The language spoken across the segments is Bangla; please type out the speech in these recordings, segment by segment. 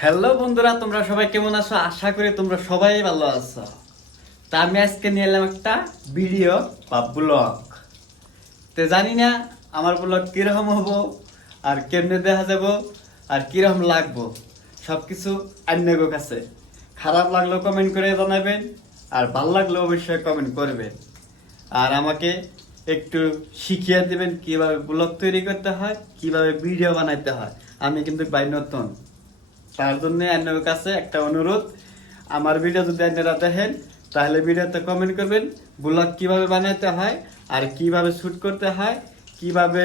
হ্যালো বন্ধুরা, তোমরা সবাই কেমন আছো? আশা করি তোমরা সবাই ভালো আছো। তা আমি আজকে নিয়ে এলাম একটা ভিডিও বা ব্লগ তো জানি না আমার ব্লগ কীরকম হব, আর কেমনে দেখা যাব, আর কীরকম লাগবো। সব কিছু অন্যগো কাছে। খারাপ লাগলেও কমেন্ট করে জানাবেন, আর ভালো লাগলেও অবশ্যই কমেন্ট করবেন। আর আমাকে একটু শিখিয়ে দিবেন কীভাবে ব্লগ তৈরি করতে হয়, কীভাবে ভিডিও বানাইতে হয়। আমি কিন্তু বাই নতুন। তার জন্য আপনার কাছে একটা অনুরোধ। আমার ভিডিও যদি আপনারা দেখেন, তাহলে ভিডিওতে কমেন্ট করবেন ব্লগ কীভাবে বানাতে হয় আর কীভাবে শুট করতে হয়, কীভাবে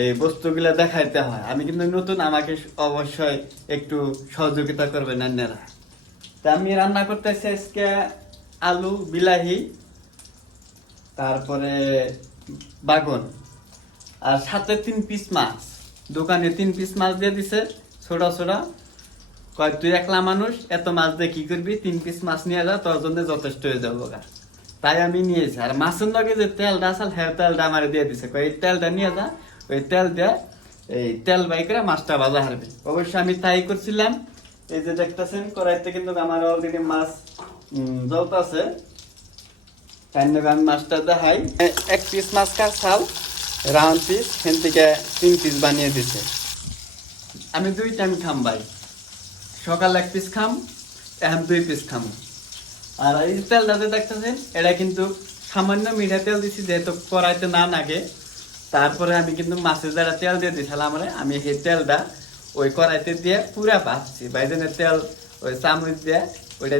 এই বস্তুগুলো দেখাইতে হয়। আমি কিন্তু নতুন, আমাকে অবশ্যই একটু সহযোগিতা করবেন আপনারা তা আমি রান্না করতেছি আজকে আলু, বিলাহি, তারপরে বাগন। আর সাথে তিন পিস মাছ। দোকানে তিন পিস মাছ দিয়ে দিছে, ছোটা ছোটা। কয়, তুই একলা মানুষ, এত মাছ দিয়ে কি করবি? তিন পিস মাছ নিয়ে যা তোর জন্য যথেষ্ট হয়ে যাব তাই আমি নিয়েছি আর মাছের লগে যে তেলটা আসল হ্যাঁ তেলটা আমার দিয়ে দিছে। কয়, এই তেলটা নিয়ে যা, ওই তেল দিয়ে এই তেল বাই করে মাছটা ভাজা হারবে। অবশ্য আমি তাই করছিলাম। এই যে দেখতেছেন, কড়াইতে কিন্তু আমার অলরেডি মাছ জ্বলতেছে। নাকি আমি মাছটা দেখাই। এক পিস মাছ কার ছাল রাউন্ড পিস সেন থেকে তিন পিস বানিয়ে দিছে। আমি দুই টাইম খাম ভাই। সকাল এক পিস খাম, এখন দুই পিস খাম। আর এই তেলটা যে দেখতেছেন, এটা কিন্তু সামান্য মিঠা তেল দিছি, যেহেতু কড়াইতে না নাগে। তারপরে আমি কিন্তু মাছের যারা তেল দিয়ে দিয়েছিলাম আমরা আমি সেই তেলটা ওই কড়াইতে দিয়ে পুরা ভাজছি বাইজনের তেল ওই চামচ দিয়ে ওইটা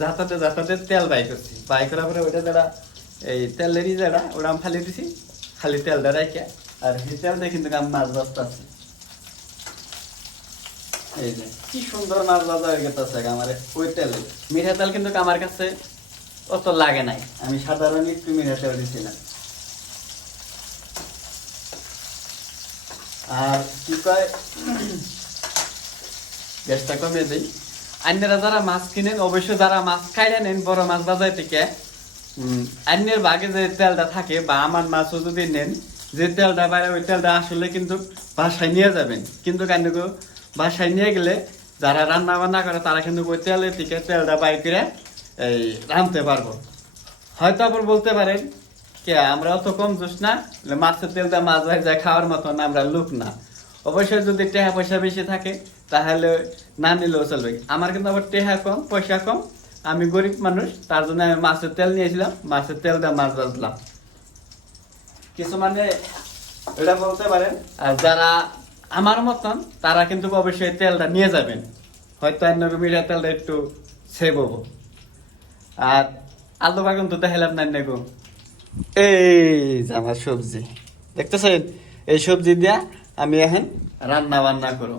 যাতাতে যাতাতে তেল বাই করছি। বাই করার পরে ওইটা যারা এই তেলেরই যারা ওটা আমি ফালি দিছি, খালি তেলটা রাখে আর সেই তেলটা কিন্তু আমি মাছ ভাজতেছি। কি সুন্দর মাছ আমার ওই মিঠা তেল কিন্তু আমার কাছে অত লাগে নাই। আমি সাধারণ একটু মিঠা তেল দিছিলাম। আর কি কয় গ্যাসটা কমিয়ে দিই। অন্যরা যারা মাছ কিনেন অবশ্যই যারা মাছ খাইলে নেন বড় মাছ বাজার থেকে উম, অন্যের ভাগে যে তেলটা থাকে বা আমার মাছও যদি নেন যে তেলটা বাইরে ওই তেলটা আসলে কিন্তু বাসায় নিয়ে যাবেন। কিন্তু কেন গো, বাসায় নিয়ে গেলে যারা রান্না বান্না করে, তারা কিন্তু ওই তেলের থেকে তেলটা বাই করে এই রাঁধতে পারব। হয়তো আবার বলতে পারেন, কে, আমরা অত কম জুস না? মাছের তেলটা মাছ ভাই যায় খাওয়ার মতন আমরা লোক না। অবশ্যই যদি টেহা পয়সা বেশি থাকে, তাহলে না নিলেও চলবে। আমার কিন্তু আবার টেহা কম, পয়সা কম। আমি গরিব মানুষ, তার জন্য আমি মাছের তেল নিয়েছিলাম, মাছের তেল দিয়ে মাছ ভাজলাম কিছু মানে এটা বলতে পারেন, আর যারা আমার মতন তারা কিন্তু অবশ্যই তেলটা নিয়ে যাবেন। হয়তো অন্য মিডিয়া তেলটা একটু সেভ হব। আর আলু বাগান তো দেখালাম না নেগো এই আমার সবজি। দেখতেছেন? এই সবজি দিয়া আমি এখন রান্না বান্না করো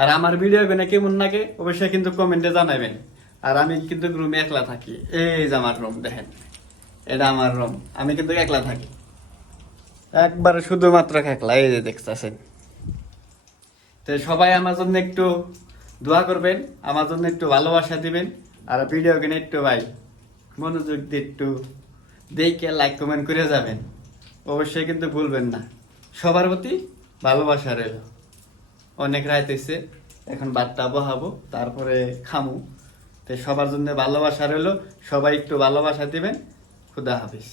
আর আমার ভিডিও গুলো কেমন লাগে অবশ্যই কিন্তু কমেন্টে জানাবেন। আর আমি কিন্তু রুমে একলা থাকি। এই যে আমার রুম দেখেন। এটা আমার রুম আমি কিন্তু একলা থাকি। একবারে শুধুমাত্র একলা, এই যে দেখতেছেন। তো সবাই আমার জন্য একটু দোয়া করবেন, আমার জন্য একটু ভালোবাসা দিবেন, আর ভিডিও কিনে একটু ভাই মনোযোগ দিয়ে একটু দেখে লাইক কমেন্ট করে যাবেন। অবশ্যই কিন্তু ভুলবেন না। সবার প্রতি ভালোবাসা রইল। অনেক হয়েছে এখন ভাতটা বহাবো, তারপরে খামু। তো সবার জন্য ভালোবাসা রইল, সবাই একটু ভালোবাসা দিবেন। খুদা হাফিজ।